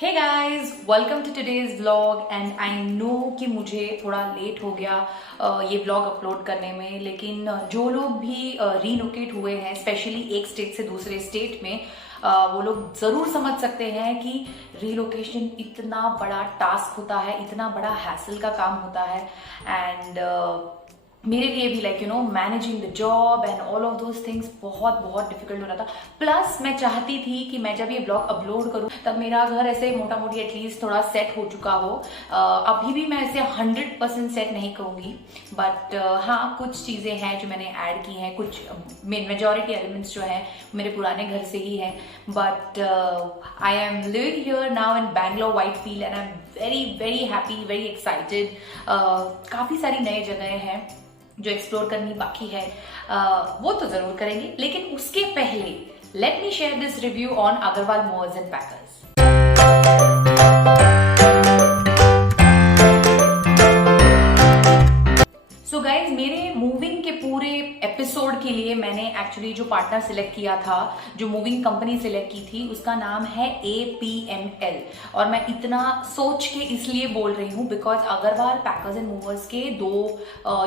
Hey guys, welcome to today's vlog. And I know कि मुझे थोड़ा लेट हो गया ये व्लॉग अपलोड करने में, लेकिन जो लोग भी रीलोकेट हुए हैं स्पेशली एक स्टेट से दूसरे स्टेट में, वो लोग जरूर समझ सकते हैं कि रीलोकेशन इतना बड़ा टास्क होता है, इतना बड़ा हैसल का काम होता है। एंड मेरे लिए भी managing the job and all of those things बहुत डिफिकल्ट हो रहा था। प्लस मैं चाहती थी कि मैं जब ये ब्लॉग अपलोड करूं तब मेरा घर ऐसे मोटा मोटी एटलीस्ट थोड़ा सेट हो चुका हो। अभी भी मैं ऐसे 100% सेट नहीं कहूंगी, बट हाँ, कुछ चीजें हैं जो मैंने ऐड की हैं, कुछ मेजॉरिटी एलिमेंट्स जो हैं मेरे पुराने घर से ही हैं। But I am living here now in Bangalore Whitefield and I am very happy, very excited. काफी सारी नई जगहें हैं जो एक्सप्लोर करनी बाकी है, वो तो जरूर करेंगे। लेकिन उसके पहले let me share this review on Agarwal movers and packers. So guys, मेरे मूविंग के पूरे एपिसोड के लिए मैंने एक्चुअली जो पार्टनर सिलेक्ट किया था, जो मूविंग कंपनी सिलेक्ट की थी, उसका नाम है APML। और मैं इतना सोच के इसलिए बोल रही हूँ because Agarwal packers and movers के दो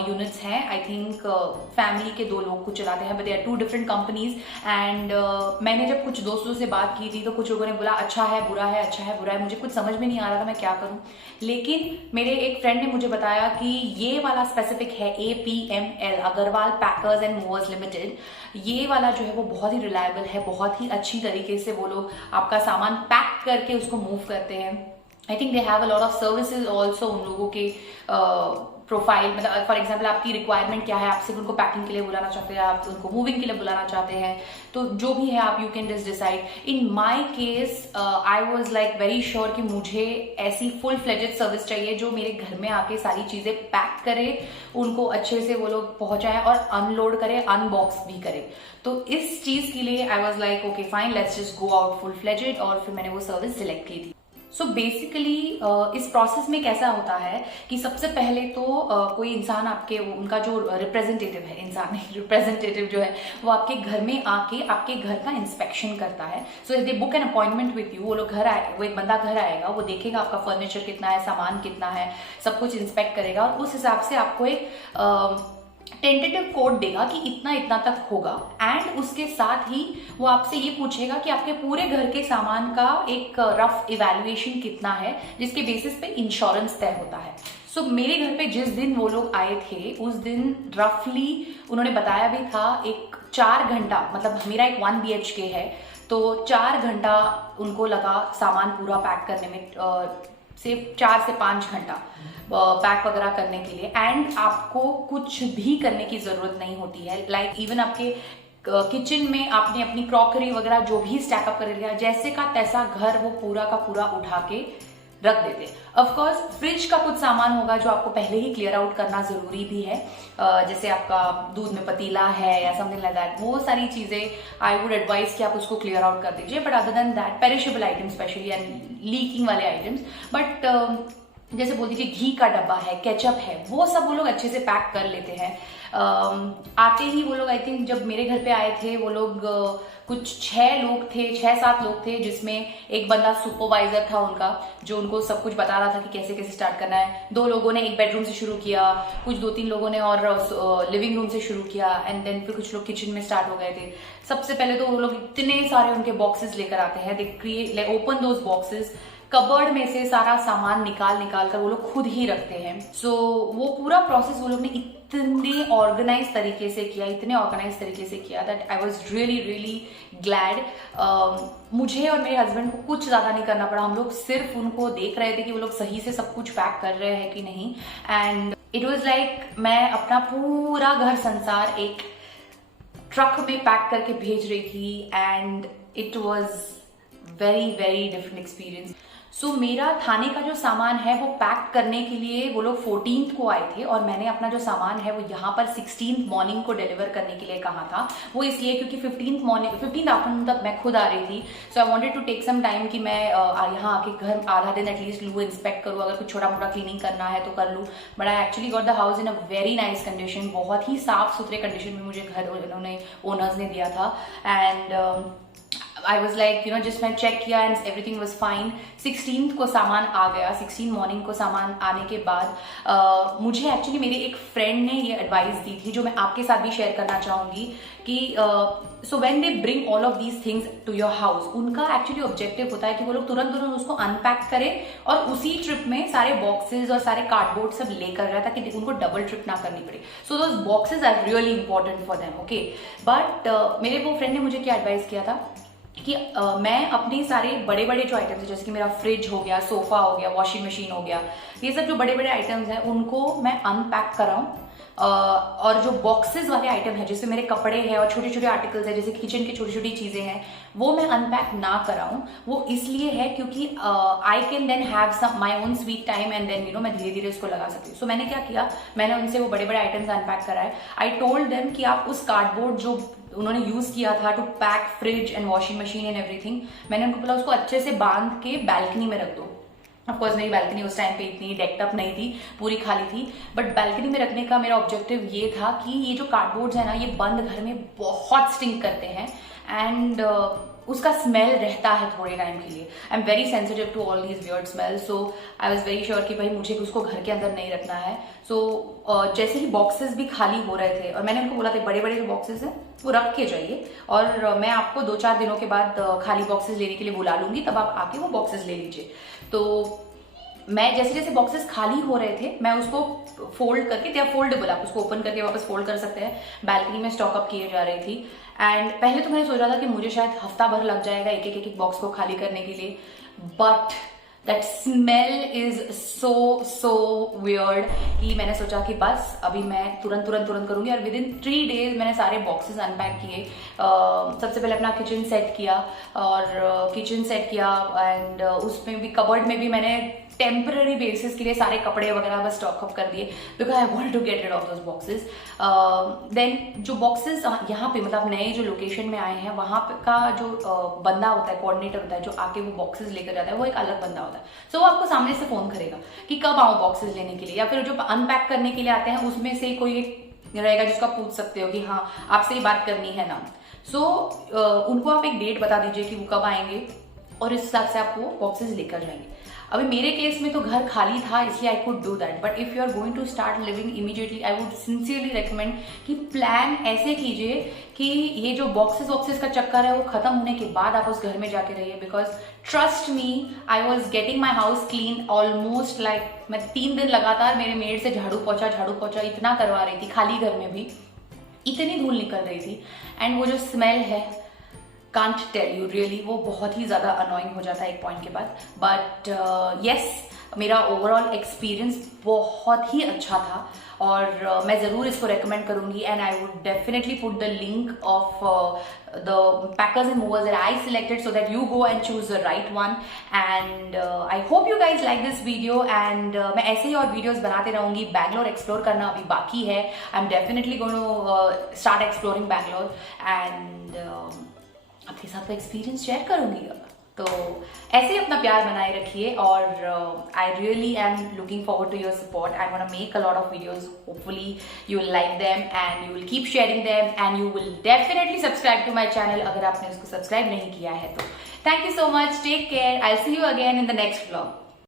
यूनिट्स हैं। आई थिंक फैमिली के दो लोग कुछ चलाते हैं, but they are two different companies. And मैंने जब कुछ दोस्तों से बात की थी तो कुछ लोगों ने बोला अच्छा है बुरा है, अच्छा है बुरा है। मुझे कुछ समझ में नहीं आ रहा था मैं क्या करूं, लेकिन मेरे एक फ्रेंड ने मुझे बताया कि ये वाला स्पेसिफिक है APML, Agarwal packers and movers limited. ये वाला जो है वो बहुत ही रिलायबल है, बहुत ही अच्छी तरीके से वो लोग आपका सामान पैक करके उसको मूव करते हैं। I think they have a lot of services also. उन लोगों के प्रोफाइल, मतलब फॉर एग्जाम्पल आपकी रिक्वायरमेंट क्या है, आप सिर्फ उनको पैकिंग के लिए बुलाना चाहते हैं, आप उनको मूविंग के लिए बुलाना चाहते हैं, तो जो भी है आप you can just decide. In my case I was like very sure कि मुझे ऐसी फुल फ्लेजेड सर्विस चाहिए जो मेरे घर में आके सारी चीजें पैक करे, उनको अच्छे से वो लोग पहुंचाए और अनलोड करे, अनबॉक्स भी करे। तो इस चीज के लिए I was like okay fine, let's just go out full fledged, और फिर मैंने वो सर्विस सिलेक्ट की थी। सो बेसिकली इस प्रोसेस में कैसा होता है कि सबसे पहले तो कोई इंसान आपके, उनका जो रिप्रेजेंटेटिव है, इंसान नहीं रिप्रेजेंटेटिव जो है, वो आपके घर में आके आपके घर का इंस्पेक्शन करता है। So they book an appointment with you. वो लोग घर आए, वो एक बंदा घर आएगा, वो देखेगा आपका फर्नीचर कितना है, सामान कितना है, सब कुछ इंस्पेक्ट करेगा और उस हिसाब से आपको एक टेंटेटिव कोड देगा कि इतना इतना तक होगा। एंड उसके साथ ही वो आपसे ये पूछेगा कि आपके पूरे घर के सामान का एक रफ इवैल्यूएशन कितना है, जिसके बेसिस पे इंश्योरेंस तय होता है। सो मेरे घर पे जिस दिन वो लोग आए थे उस दिन रफली उन्होंने बताया भी था, एक 4 घंटा, मतलब मेरा एक 1 BHK है, तो 4 घंटा उनको लगा सामान पूरा पैक करने में, सिर्फ 4 से 5 घंटा पैक वगैरह करने के लिए। एंड आपको कुछ भी करने की जरूरत नहीं होती है। लाइक इवन आपके किचन में आपने अपनी क्रॉकरी वगैरह जो भी स्टैकअप कर लिया, जैसे का तैसा घर वो पूरा का पूरा उठा के रख देते। ऑफ कोर्स फ्रिज का कुछ सामान होगा जो आपको पहले ही क्लियर आउट करना जरूरी भी है, जैसे आपका दूध में पतीला है या समथिंग लाइक दैट, वो सारी चीजें आई वुड एडवाइज कि आप उसको क्लियर आउट कर दीजिए। But other than that, perishable items specially and leaking वाले आइटम्स, बट जैसे बोल दीजिए घी का डब्बा है, केचप है, वो सब वो लोग अच्छे से पैक कर लेते हैं। आते ही वो लोग, आई थिंक जब मेरे घर पे आए थे वो लोग कुछ 6-7 लोग थे, जिसमें एक बंदा सुपरवाइजर था उनका, जो उनको सब कुछ बता रहा था कि कैसे कैसे स्टार्ट करना है। 2 लोगों ने एक बेडरूम से शुरू किया, कुछ 2-3 लोगों ने और लिविंग रूम से शुरू किया, एंड देन फिर कुछ लोग किचन में स्टार्ट हो गए थे। सबसे पहले तो वो लोग इतने सारे उनके बॉक्सेस लेकर आते हैं, they create like open those boxes, cupboard में से सारा सामान निकाल कर वो लोग खुद ही रखते हैं। सो वो पूरा प्रोसेस वो लोग ने इतने ऑर्गेनाइज तरीके से किया, इतने ऑर्गेनाइज तरीके से किया that I was really glad. मुझे और मेरे हस्बैंड को कुछ ज्यादा नहीं करना पड़ा, हम लोग सिर्फ उनको देख रहे थे कि वो लोग सही से सब कुछ पैक कर रहे हैं कि नहीं। एंड इट वाज लाइक मैं अपना पूरा घर संसार एक ट्रक में पैक करके भेज रही थी, and it was very different experience. So मेरा थाने का जो सामान है वो पैक करने के लिए वो लोग 14th को आए थे, और मैंने अपना जो सामान है वो यहाँ पर 16th मॉर्निंग को डिलीवर करने के लिए कहा था। वो इसलिए क्योंकि 15th आफ्टरनून तक मैं खुद आ रही थी। So I wanted to take some time कि मैं यहाँ आके घर आधा दिन एटलीस्ट लूँ, इंस्पेक्ट करूँ, अगर कुछ छोटा मोटा क्लीनिंग करना है तो कर लूँ। But I actually got the house in a very nice condition, बहुत ही साफ सुथरे कंडीशन में मुझे घर उन्होंने ओनर्स ने दिया था। And I was like just मैं चेक किया and everything was fine. 16th को सामान आ गया। 16 मॉर्निंग को सामान आने के बाद मुझे एक्चुअली मेरे एक फ्रेंड ने ये एडवाइस दी थी जो मैं आपके साथ भी शेयर करना चाहूंगी कि so when they bring all of these things to your house, उनका एक्चुअली ऑब्जेक्टिव होता है कि वो लोग तुरंत उसको अनपैक करें और उसी ट्रिप में सारे बॉक्सेस और सारे कार्डबोर्ड सब लेकर जाए ताकि उनको डबल ट्रिप ना करनी पड़े। So those boxes are really important for them, okay. But मेरे वो फ्रेंड ने मुझे क्या एडवाइस किया था कि मैं अपने सारे बड़े बड़े जो आइटम्स है, जैसे कि मेरा फ्रिज हो गया, सोफा हो गया, वॉशिंग मशीन हो गया, ये सब जो बड़े बड़े आइटम्स हैं उनको मैं अनपैक कराऊं। और जो बॉक्सेस वाले आइटम है जैसे मेरे कपड़े हैं और छोटे छोटे आर्टिकल्स है जैसे किचन की छोटी छोटी चीजें हैं, वो मैं अनपैक ना कराऊं। वो इसलिए है क्योंकि I can then have some my own sweet time and then मैं धीरे धीरे इसको लगा सकती हूँ। सो मैंने क्या किया, मैंने उनसे वो बड़े बड़े आइटम्स अनपैक कराए। आई टोल्ड देम कि आप उस कार्डबोर्ड जो उन्होंने यूज किया था to pack fridge and washing machine and everything, मैंने उनको बोला उसको अच्छे से बांध के बैल्कनी में रख दो। ऑफकोर्स मेरी बैल्कनी उस टाइम पे इतनी डेक्टअप नहीं थी, पूरी खाली थी, बट बैल्कनी में रखने का मेरा ऑब्जेक्टिव ये था कि ये जो कार्डबोर्ड्स है ना, ये बंद घर में बहुत स्टिंक करते हैं एंड उसका स्मेल रहता है थोड़े टाइम के लिए। I am very sensitive to all these weird smell, so I was very sure कि भाई मुझे उसको घर के अंदर नहीं रखना है। सो जैसे ही बॉक्सेस भी खाली हो रहे थे और मैंने उनको बोला था बड़े बड़े जो बॉक्सेस हैं वो रख के जाइए और मैं आपको 2-4 दिनों के बाद खाली बॉक्सेस लेने के लिए बुला लूंगी, तब आप आके वो बॉक्सेस ले लीजिए। तो मैं जैसे जैसे बॉक्सेस खाली हो रहे थे मैं उसको फोल्ड करके, या फोल्डेबल आप उसको ओपन करके वापस फोल्ड कर सकते हैं, बैल्कनी में स्टॉक अप किए जा रही थी। एंड पहले तो मैंने सोचा था कि मुझे शायद हफ्ता भर लग जाएगा एक एक बॉक्स को खाली करने के लिए, but that smell is so weird कि मैंने सोचा कि बस अभी मैं तुरंत करूंगी। और विद इन 3 days मैंने सारे बॉक्सेस अनपैक किए। सबसे पहले अपना किचन सेट किया एंड उसमें भी कबर्ड में भी मैंने टेम्पररी बेसिस के लिए सारे कपड़े वगैरह बस स्टॉक अप कर दिए because I wanted to get rid of those boxes. Then जो बॉक्सेस यहाँ पे मतलब नए जो लोकेशन में आए हैं वहां पे का जो बंदा होता है, कोऑर्डिनेटर होता है जो आके वो बॉक्सेस लेकर जाता है, वो एक अलग बंदा होता है। सो वो आपको सामने से फोन करेगा कि कब आओ बॉक्सेस लेने के लिए, या फिर जो अनपैक करने के लिए आते हैं उसमें से कोई एक रहेगा जिसको आप पूछ सकते हो कि हाँ आपसे ही बात करनी है ना। सो उनको आप एक डेट बता दीजिए कि वो कब आएंगे और इस हिसाब से आप वो बॉक्सेस लेकर जाएंगे। अभी मेरे केस में तो घर खाली था इसलिए I could do that, but if you are going to start living immediately I would sincerely recommend कि प्लान ऐसे कीजिए कि ये जो बॉक्सेस का चक्कर है वो खत्म होने के बाद आप उस घर में जाके रहिए। Because trust me I was getting my house clean almost like मैं 3 दिन लगातार मेरे मेड से झाड़ू पोछा इतना करवा रही थी, खाली घर में भी इतनी धूल निकल रही थी। एंड वो जो स्मेल है कांट टेल यू रियली, वो बहुत ही ज्यादा अनोइंग हो जाता है एक पॉइंट के बाद। बट येस मेरा ओवरऑल एक्सपीरियंस बहुत ही अच्छा था और मैं जरूर इसको रेकमेंड करूंगी and I would definitely put the link of the packers and movers that I selected so that you go and choose the right one. And I hope you guys like this video and मैं ऐसे ही और videos बनाते रहूंगी। Bangalore explore करना अभी बाकी है, I am definitely going to start exploring Bangalore and आपके साथ एक्सपीरियंस शेयर करूंगी। तो ऐसे ही अपना प्यार बनाए रखिए और I really am looking forward to your support. I want to make a lot of videos, hopefully you will like them and you will keep sharing them and you will definitely subscribe to my channel अगर आपने उसको subscribe नहीं किया है तो। Thank you so much, take care, I will see you again in the next vlog.